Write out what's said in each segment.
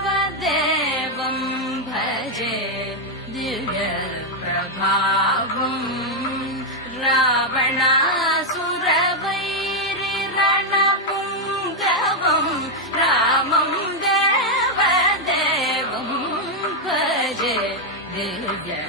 देवदेवं भजे दिव्यप्रभावम् रावणासुरवैरिरणपुङ्गवम् रामं देवदेवं भजे दिव्यप्रभावम्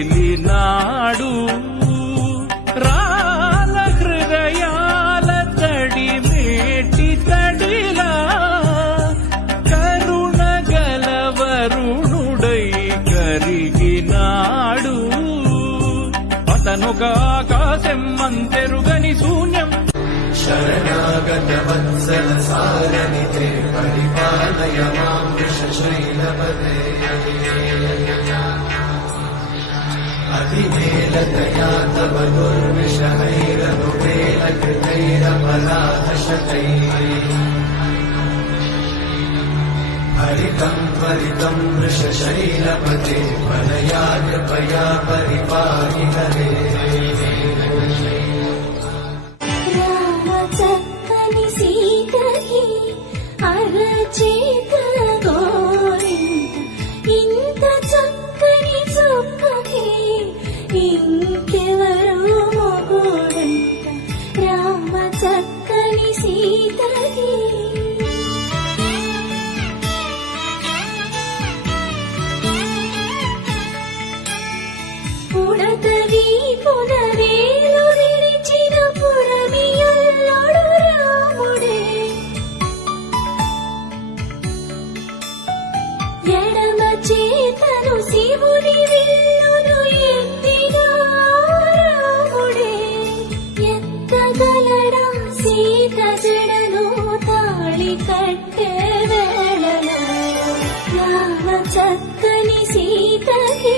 కదిలినాడు రాల హృదయాల తడి మేటి తడిలా కరుణ గలవరుణుడై కరిగినాడు అతనుగా ఆకాశం అంతెరుగని శూన్యం శరణాగత వత్సల సారనితే పరిపాలయ మాం వృషశైలపదే अतिमेलतया तव दुर्विषहैरनुवेलकृतैरपराधशतैः हरितं त्वरितं वृषशैलपते वरया कृपया परिपाहि हरे రామచక్కని సీతకి అరచేత గోరింట ఇంత చక్కని చొక్కకి ఇంకెవరో మొగుడంట రామచక్కని సీతకి పుడతవి పునవేలు విరిచిన పురమియల్లుడు రాముడే ఎడమ చేతను శివుని విల్లును ఎత్తిన రాముడే ఎత్తగలడా సీత జడను తాళి కట్టే వేళలో రామ చక్కని సీతకి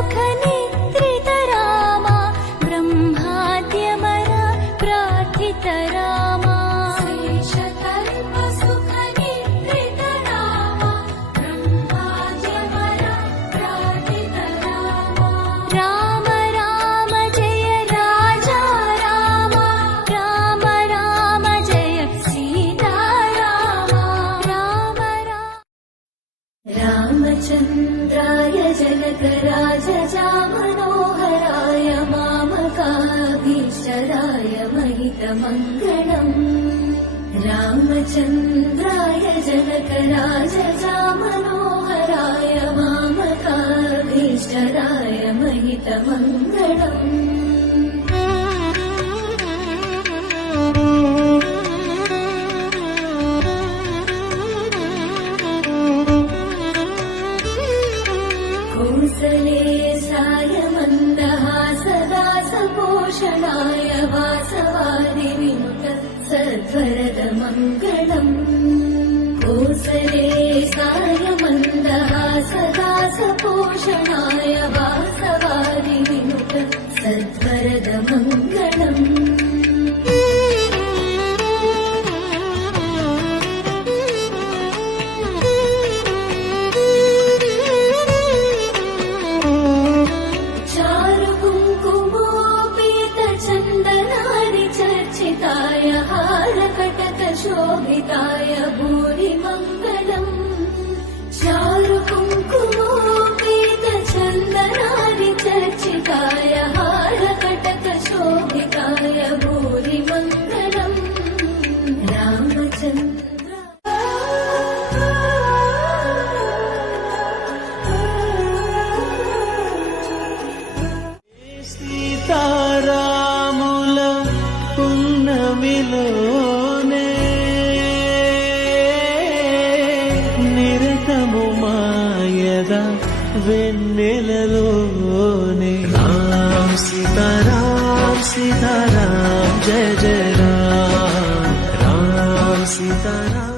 शेषतल्पसुखनिद्रित रामा ब्रह्माद्यमरा प्रार्थित रामा शेषतल्पसुखनिद्रित रामा ब्रह्माद्यमरा प्रार्थित रामा राम राम जय राजा रामा राम राम जय सीता रामा राम रामचन्द्राय जनकराजजा मनोहराय मामकाभीष्टदाय महितमङ्गलम् रामचन्द्राय जनकराजजा मनोहराय मामकाभीष्टदाय महितमङ्गलम् कौसले सायमन्दहासदासपोषणाय वासवादिविनुत सद्वरदमङ्गलम् कौसले सायमन्दहासदासपोषणाय वासवादिविनुत सद्वरदमङ्गलम् शोभिताय भूरिमङ्गलम् चारुकुङ्कुमोपेतचन्दनादिचर्चिताय हारकटकशोभिताय వెన్నెలలోనే నిరతము మాయద వెన్నెలలోనే రామ్ సీతారామ్ సీతారామ్ జయ జయ రామ్ రామ్ సీతారామ్.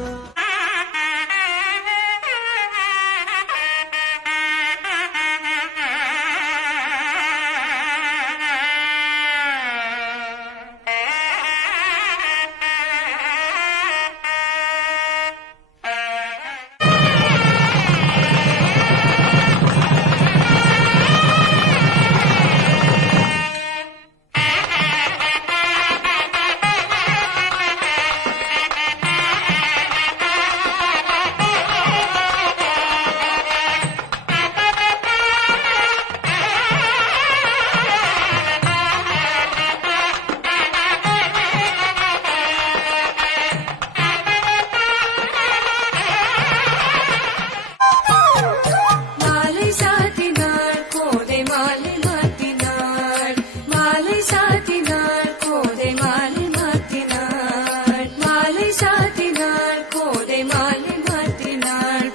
மாலை சாத்தினாள் கோதை மாலை மாத்தினாள் மாலை சாத்தினாள் கோதை மாலை மாத்தினாள் மாலை சாத்தினாள் கோதை மாலை மாத்தினாள்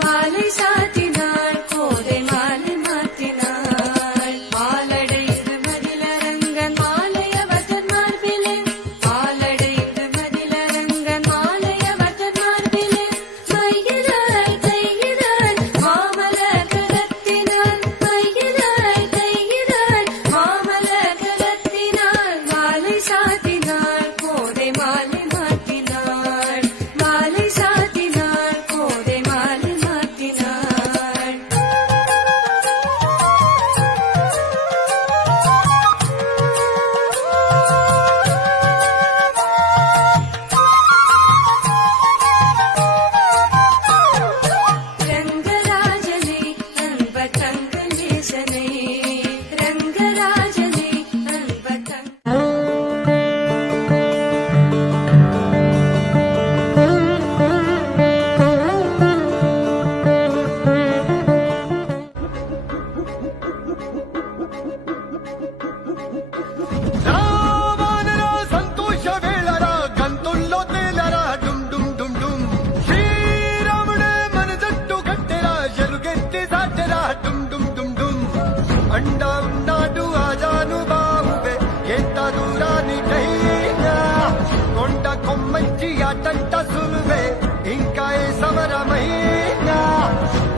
மாலை சாத்தினாள் கோதை மாலை மாத்தினாள் மாலடைந்து மதிலரங்கன் மாலையவதன் மார்பிலே மாலடைந்து மதிலரங்கன் மாலையவதன் மார்பிலே மையிலாய் கையிலாய் மாமலர் கரத்தினாள் மையிலாய் கையிலாய் மாமலர் கரத்தினாள் மாலை சாத்தினாள் கோதை மாலை மாத்தினாள் மாலை சாத்தினாள் கோதை மாலை மாத்தினாள். ரங்கராஜனே அன்ப தங்கநேசனே ரங்கராஜனே அன்ப தங்க రావణుల సంతోష వేళరా గంతుల్లో తేలరా డుమ్ డుమ్ డుమ్ డుమ్ శ్రీరాముడే మన జట్టు కట్టెరా జరుగెత్తి సాటెరా డుమ్ డుమ్ డుమ్ డుమ్ అండా ఉన్నాడు ఆజాను బాబువే ఎంత దూరానికైనా కొండ కొమ్మంచి ఆటంట సులువే ఇంకా ఏ సమరమైనా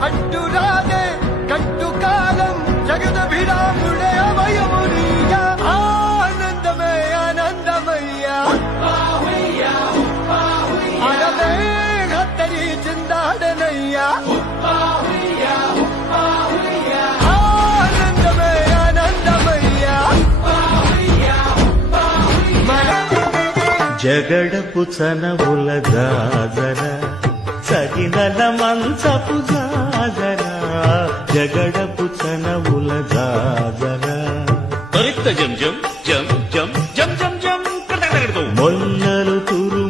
అడ్డురాదే కట్టు కాలం జగదభిరాముడే అభయమునియ ఆనందమే ఆనందమయ్య అరవే హత్తరి చిందాడనయ్యా ఆనందమే ఆనందమయ్యా జగడపు చనవుల జాజర సగినల మంచపు జాజర జగడపు చనవుల జాజర త్వరిత జం జం జం జం జం జం జం కడగడగడతో మొల్లలు తురు